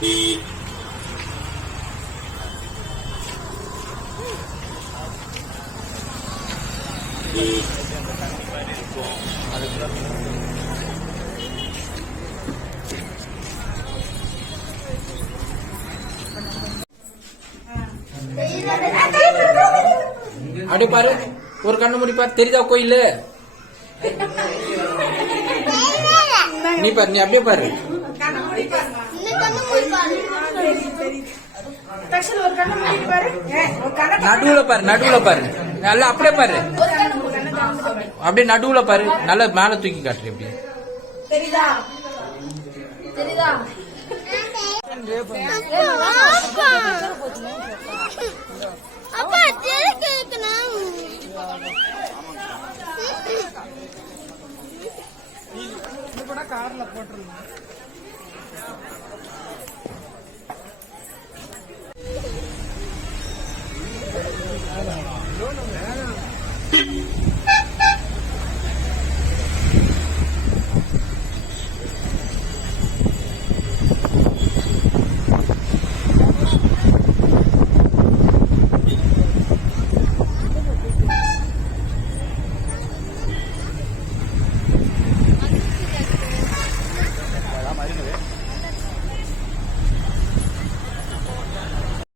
Beep. அப்படி பாரு ஒரு கண்ணு பாரு. தெரியுதா கோயில்? நீ பாரு நீ அப்படியே பாரு. நடுவுல பாரு நடுவுல பாரு. நல்லா அப்படியே பாரு. அப்படியே நடுவுல பாரு. நல்லா மேல தூக்கி காட்டுற அப்படியே தெரியுதா? தெரியுதா? அப்பா தெரு கேட்கணும் கார்ல போட்டுருந்தோம்